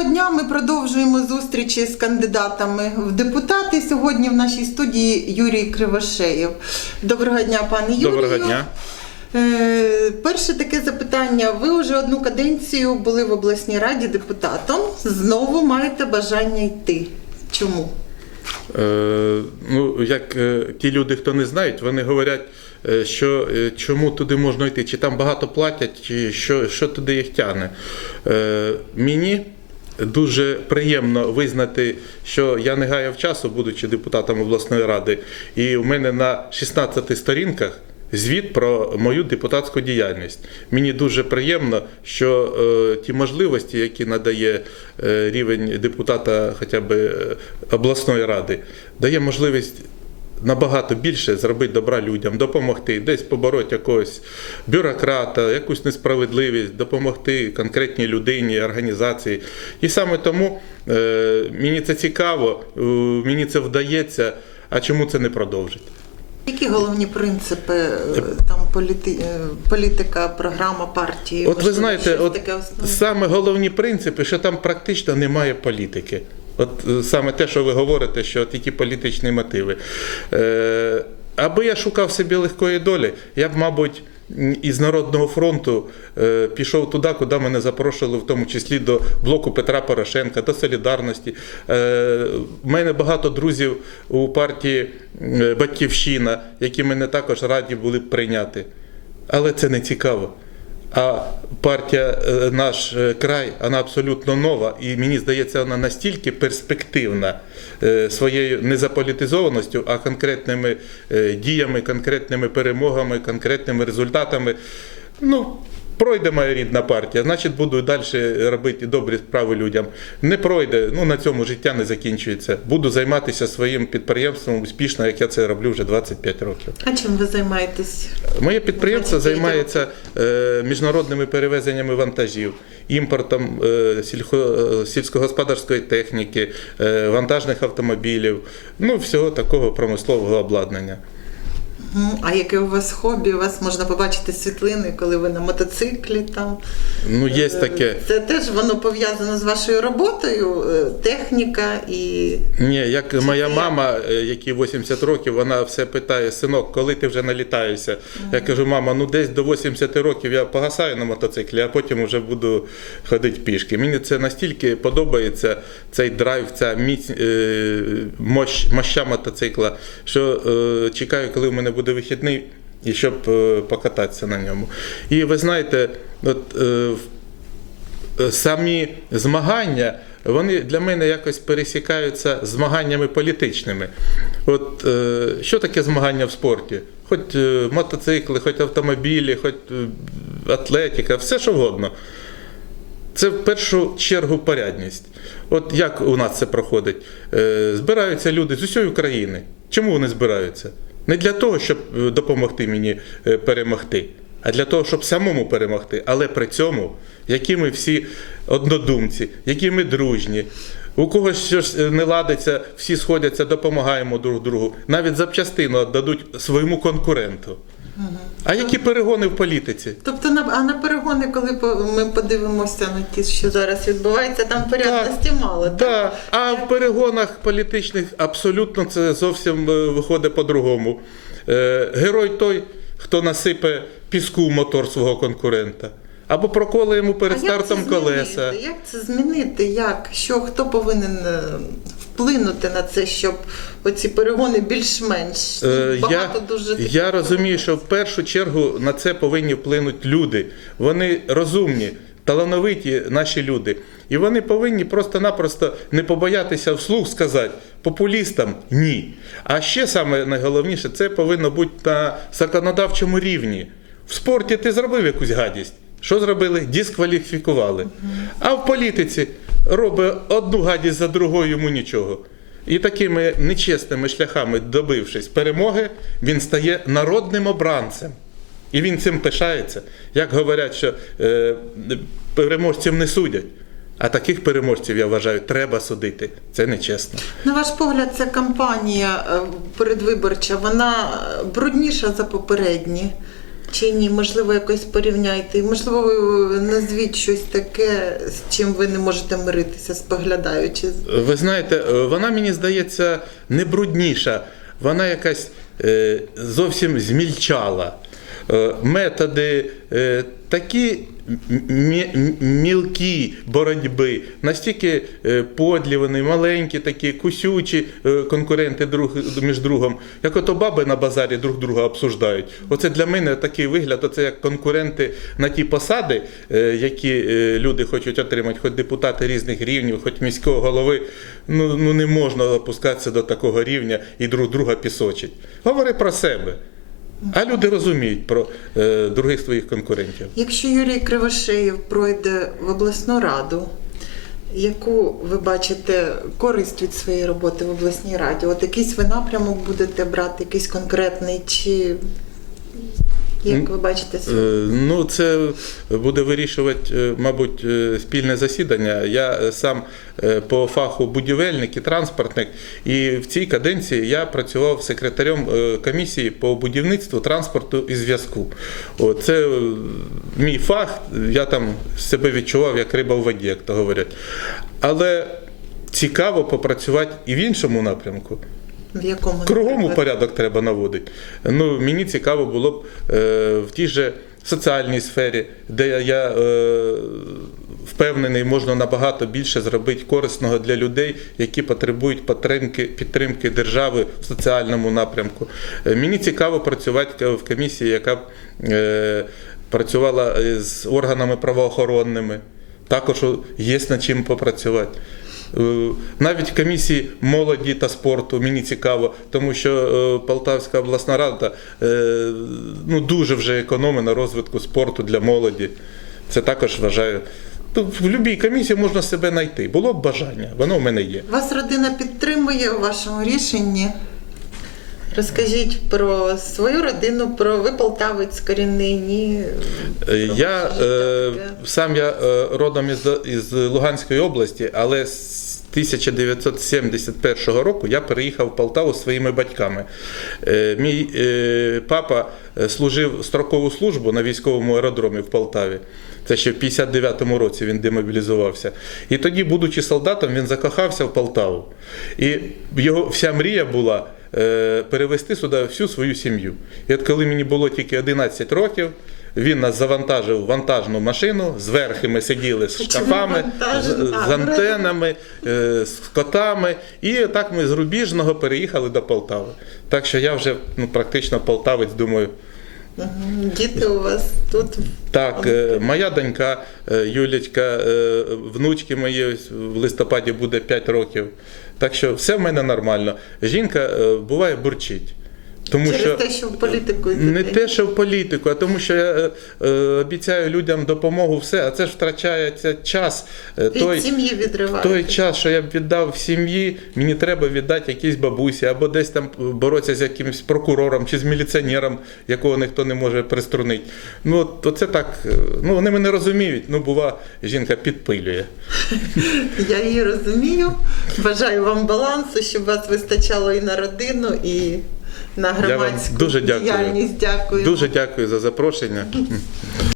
Доброго дня. Ми продовжуємо зустрічі з кандидатами в депутати. Сьогодні в нашій студії Юрій Кривошеєв. Доброго дня, пане Юрію. Доброго дня. Е, перше таке запитання. Ви вже одну каденцію були в обласній раді депутатом. Знову маєте бажання йти. Чому? Е, ну, як е, ті люди, хто не знають, вони говорять, е, що е, чому туди можна йти, чи там багато платять, чи що, що туди їх тягне. Е, мені дуже приємно визнати, що я не гаяв часу, будучи депутатом обласної ради, і у мене на 16 сторінках. Звіт про мою депутатську діяльність. Мені дуже приємно, що е, ті можливості, які надає е, рівень депутата хоча б е, обласної ради, дає можливість набагато більше зробити добра людям, допомогти, десь побороти якогось бюрократа, якусь несправедливість, допомогти конкретній людині, організації. І саме тому е, мені це цікаво, е, мені це вдається. А чому це не продовжити? Які головні принципи е, там політи... політика, програма партії? От ви знаєте, от саме головні принципи, що там практично немає політики. От е, саме те, що ви говорите, що тільки політичні мотиви. Е, аби я шукав собі легкої долі, я б, мабуть, із Народного фронту е, пішов туди, куди мене запрошували, в тому числі до блоку Петра Порошенка, до Солідарності. Е, У мене багато друзів у партії Батьківщина, які мене також раді були б прийняти. Але це не цікаво. А партія е, наш е, край, вона абсолютно нова, і мені здається, вона настільки перспективна е, своєю не заполітизованістю, а конкретними діями, конкретними перемогами, конкретними результатами. Ну, пройде моя рідна партія, значить буду далі робити добрі справи людям. Не пройде, ну на цьому життя не закінчується. Буду займатися своїм підприємством успішно, як я це роблю вже 25 років. А чим ви займаєтесь? Моє підприємство займається е, міжнародними перевезеннями вантажів, імпортом е, е, сільськогосподарської техніки, вантажних автомобілів, ну всього такого промислового обладнання. А яке у вас хобі? У вас можна побачити світлини, коли ви на мотоциклі там. Ну, є Е, таке. Це теж воно пов'язано з вашою роботою, е, техніка і. Ні, як моя це мама, е, якій 80 років, вона все питає: синок, коли ти вже налітаєшся? Я кажу, мама, ну десь до 80 років я погасаю на мотоциклі, а потім вже буду ходити пішки. Мені це настільки подобається, цей драйв, ця міць, мощ, моща мотоцикла, що чекаю, коли в мене буде вихідний, і щоб е, покататися на ньому. І ви знаєте, от. Е, Е, самі змагання, вони для мене якось пересікаються змаганнями політичними. От е, що таке змагання в спорті? Хоч мотоцикли, хоч автомобілі, хоч атлетика, все що вгодно. Це в першу чергу порядність. От як у нас це проходить? Збираються люди з усієї України. Чому вони збираються? Не для того, щоб е, допомогти мені е, перемогти, а для того, щоб самому перемогти. Але при цьому, які ми всі однодумці, які ми дружні. У когось щось е, не ладиться, всі сходяться, допомагаємо друг другу. Навіть запчастину віддадуть своєму конкуренту. А які перегони в політиці? Тобто на а на перегони, коли ми подивимося на ті, що зараз відбувається, там порядності мало. так? Да. А в перегонах політичних абсолютно це зовсім е, виходить по-другому. Е, Герой той, хто насипе піску в мотор свого конкурента. Або проколе йому перед А як стартом колеса. Як це змінити? Як? Що хто повинен е, вплинути на це, щоб оці перегони більш-менш Е, Я, багато дуже я розумію, що в першу чергу на це повинні вплинути люди. Вони розумні, талановиті наші люди. І вони повинні просто-напросто не побоятися вслух сказати популістам ні. А ще саме найголовніше, це повинно бути на законодавчому рівні. В спорті ти зробив якусь гадість. Що зробили? Дискваліфікували. А в політиці робить одну гадість за другою йому нічого. І такими нечесними шляхами, добившись перемоги, він стає народним обранцем. І він цим пишається. Як говорять, що е, переможців не судять. А таких переможців, я вважаю, треба судити. Це нечесно. На ваш погляд, ця кампанія е, передвиборча, вона е, брудніша за попередні. Чи ні? Можливо, якось порівняйте. Можливо, назвіть щось таке, з чим ви не можете миритися, споглядаючи. Ви знаєте, е, вона мені здається не брудніша, вона якась е, зовсім змільчала. Е, Методи е, такі мілкі боротьби, настільки е, подлі вони, маленькі, такі кусючі конкуренти друг між другом, як ото баби на базарі друг друга обсуждають. Оце для мене такий вигляд, оце як конкуренти на ті посади, які люди хочуть отримати, хоч депутати різних рівнів, хоч міського голови. Ну, ну не можна опускатися до такого рівня і друг друга пісочить. Говори про себе. А люди розуміють про е, других своїх конкурентів. Якщо Юрій Кривошеєв пройде в обласну раду, яку ви бачите користь від своєї роботи в обласній раді? От якийсь ви напрямок будете брати, якийсь конкретний, чи як ви бачите Е. Ну, це буде вирішувати, е, мабуть, е, спільне засідання. Я сам по фаху будівельник і транспортник, і в цій каденції я працював секретарем комісії по будівництву, транспорту і зв'язку. Це мій фах, я там себе відчував як риба в воді, як то говорять. Але цікаво попрацювати і в іншому напрямку. В якому Кругом порядок треба наводити. Ну, мені цікаво було б е, в тій же соціальній сфері, де я, е, впевнений, можна набагато більше зробити корисного для людей, які потребують підтримки, підтримки держави в соціальному напрямку. Е, мені цікаво працювати в комісії, яка б, е, працювала з органами правоохоронними. Також є над чим попрацювати. Е, Навіть комісії молоді та спорту мені цікаво, тому що е, Полтавська обласна рада е, ну, дуже вже економить на розвитку спорту для молоді. Це також вважаю. В будь-якій комісії можна себе знайти. Було б бажання, воно в мене є. Вас родина підтримує у вашому рішенні. Розкажіть про свою родину, про ви полтавець корінний, ні. Е, про Я е, сам я е, родом із, із Луганської області, але з 1971 року я переїхав в Полтаву зі своїми батьками. Е, Мій е, папа е, служив строкову службу на військовому аеродромі в Полтаві. Це ще в 59-му році він демобілізувався. І тоді, будучи солдатом, він закохався в Полтаву. І його вся мрія була е, перевезти сюди всю свою сім'ю. І от коли мені було тільки 11 років, він нас завантажив вантажну машину, зверхи ми сиділи з шкафами, з, з антенами, е, з котами. І так ми з Рубіжного переїхали до Полтави. Так що я вже ну, практично полтавець, думаю. Діти у вас тут. Так, е, моя донька Юлічка, внучки мої в листопаді буде 5 років. Так що все в мене нормально. Жінка е, буває бурчить. Тому Через що те, що в політику не те, що в політику, а тому, що я е, е, обіцяю людям допомогу, все, а це ж втрачається час. Е, Від той, сім'ї відриваєте. той час, що я б віддав в сім'ї, мені треба віддати якійсь бабусі, або десь там боротися з якимось прокурором чи з міліціонером, якого ніхто не може приструнити. Ну, от- то це так. е, Ну, вони мене розуміють. Ну, бува, жінка підпилює. Я її розумію. Бажаю вам балансу, щоб вас вистачало і на родину, і на вам громадську дуже дякую. діяльність. Дякую. Дуже дякую за запрошення.